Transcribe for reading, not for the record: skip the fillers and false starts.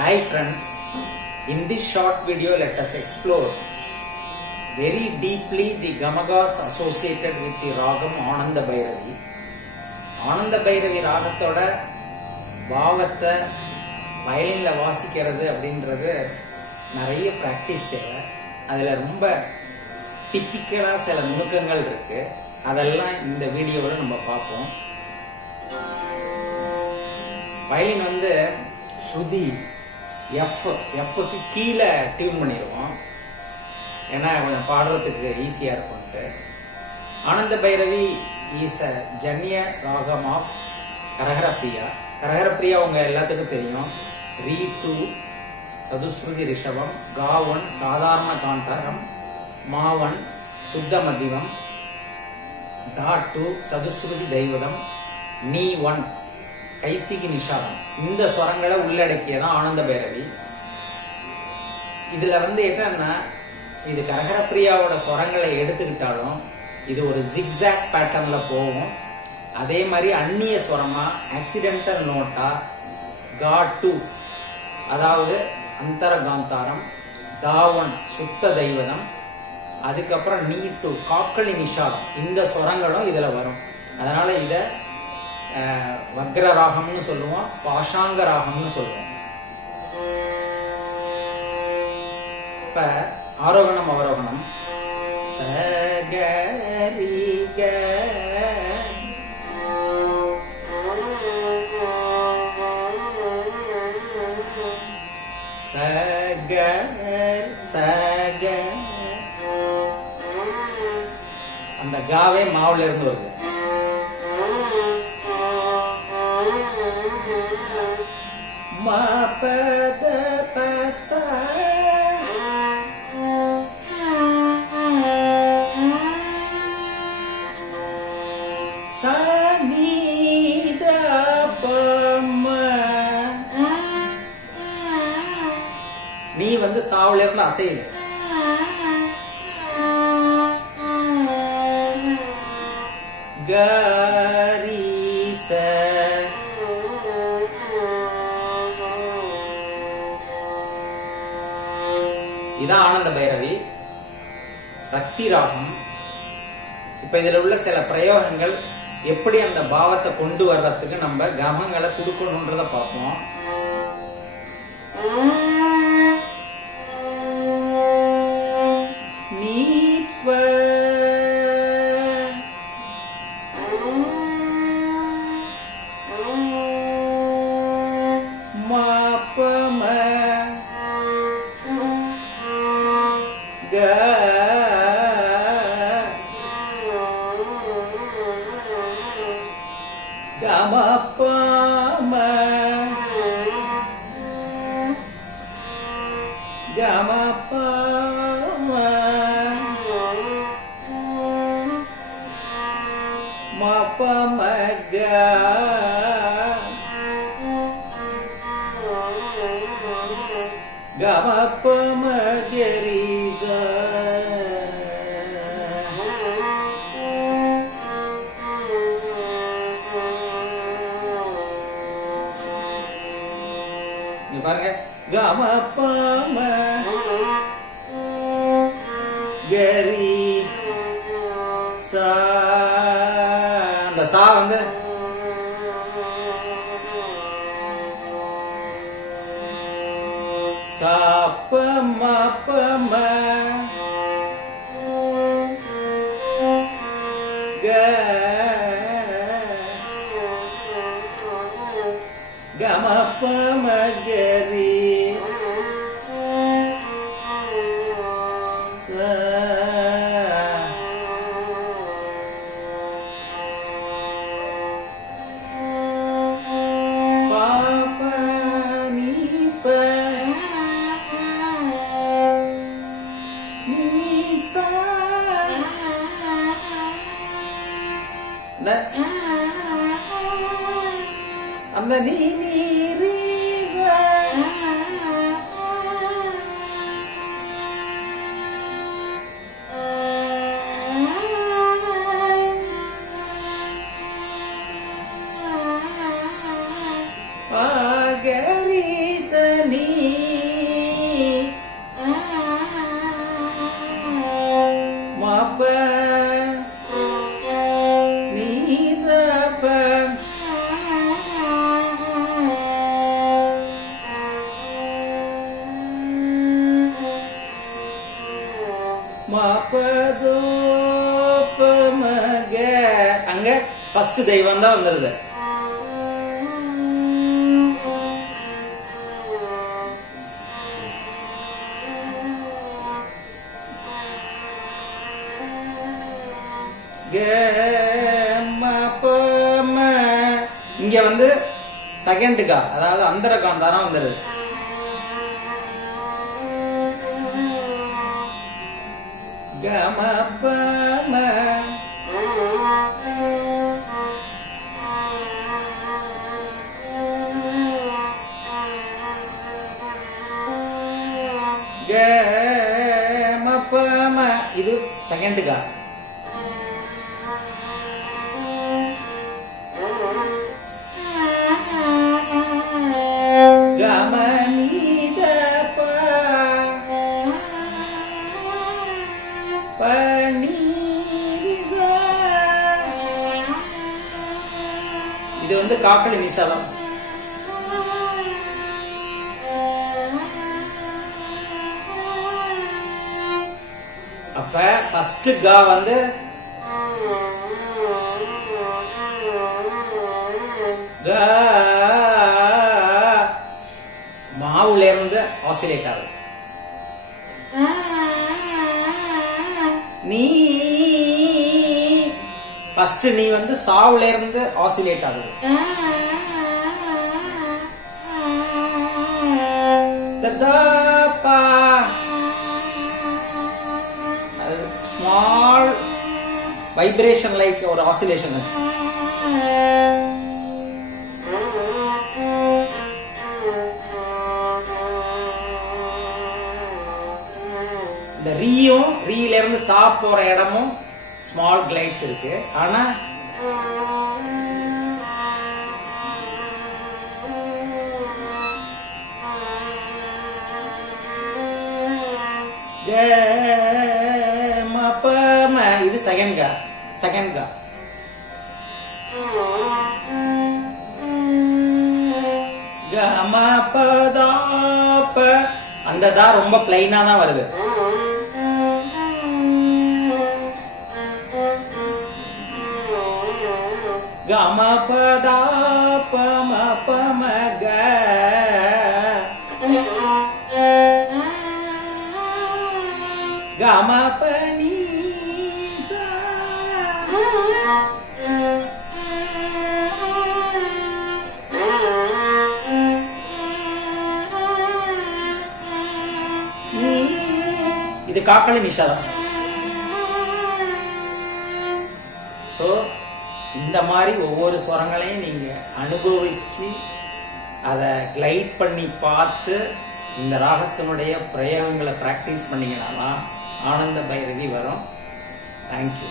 Hi friends, in this short video let us explore very deeply the Gamagas associated with the Ragam Ananda Bhairavi. Ananda Bhairavi ராகத்தோட பாவத்தை வயலின்ல வாசிக்கிறது அப்படின்றது நிறைய practice தேவை. அதில் ரொம்ப டிப்பிக்கலாக சில நுணுக்கங்கள் இருக்கு. அதெல்லாம் இந்த வீடியோவில் நம்ம பார்ப்போம். வயலின் வந்து ஸ்ருதி எஃப்க்கு கீழே டியூன் பண்ணிடுவோம், ஏன்னா கொஞ்சம் பாடுறதுக்கு ஈஸியாக இருக்கும்ட்டு. ஆனந்த பைரவி இஸ் அ ஜன்ய ராகம் ஆஃப் கரஹரப்பிரியா. கரஹரப்பிரியா உங்க எல்லாத்துக்கும் தெரியும். ரீ 2 சதுஸ்ருதி ரிஷபம், கா 1 சாதாரண காந்தாரம், மா 1 சுத்த மத்தியம், தா 2 சதுஸ்ருதி தைவதம், நீ 1 கைசிகி நிஷாதம். இந்த ஸ்வரங்களை உள்ளடக்கியதான் ஆனந்த பைரவி. இதுல வந்து என்னன்னா, இது கரஹரப்பிரியாவோட ஸ்வரங்களை எடுத்துக்கிட்டாலும் இது ஒரு ஜிக்ஸாக் பேட்டர்ன்ல போகும். அதே மாதிரி அந்நிய ஸ்வரமா ஆக்சிடென்டல் நோட்டா கா 2 அதாவது அந்தர காந்தாரம், தாவன் சுத்த தெய்வதம், அதுக்கப்புறம் நீ 2 காக்களி நிஷாதம், இந்த ஸ்வரங்களும் இதுல வரும். அதனால இத வக்ர ராகம்னு சொல்லுவோம், பாஷாங்க ராகம்னு சொல்லுவோம். இப்ப ஆரோகணம் அவரோகணம் சகரிக சக சக, அந்த காவே மாவுல இருந்து வருது. மா பத பச சனித பம. நீ வந்து சாவுல இருந்து அசையுது. கரிச இதான் ஆனந்த பைரவி ரக்தி ராகம். இப்ப இதுல உள்ள சில பிரயோகங்கள் எப்படி அந்த பாவத்தை கொண்டு வர்றதுக்கு நம்ம கமங்களை கொடுக்கணும்ன்றத பார்ப்போம். கமபம கமபம மபமக கமபமகரிச. பாருங்க, கமபம கரி சா. அந்த சா வந்து சபம பம க கமபம கரி ச. பாப நீ ப மபதோ பமக. அங்க ஃபர்ஸ்ட் தெய்வம் தான் வந்துருது. இங்க வந்து செகண்ட் கா, அதாவது அந்தர காந்தாரம் வந்துருது. கமபம கமபம இது செகண்ட் கா. இது வந்து காக்கலி நிஷாலம். அப்ப ஃபர்ஸ்ட் கா வந்து மாவுல இருந்து ஆசிலேட் ஆகுது. நீ ஃபர்ஸ்ட் நீ வந்து சாவுல இருந்து ஆசிலேட் ஆகுது. ஸ்மால் வைப்ரேஷன் லைக் ஒரு ஆசிலேஷன். இந்த ரீயும் ரீல இருந்து சா போற இடமும் ஸ்மால் கிளைட்ஸ் இருக்கு. ஆனா இது செகண்ட் கா. செகண்ட் கா கமபதாப அந்த தா ரொம்ப பிளைனா தான் வருது. கமபதாப மபமக கமபனி சா. இது காக்கலி நிஷாலம். சோ இந்த மாதிரி ஒவ்வொரு ஸ்வரங்களையும் நீங்க அனுபவிச்சு அதை கிளைட் பண்ணி பார்த்து இந்த ராகத்தினுடைய பிரயோகங்களை பிராக்டிஸ் பண்ணீங்கன்னா ஆனந்த பைரவி வரும். தேங்க்யூ.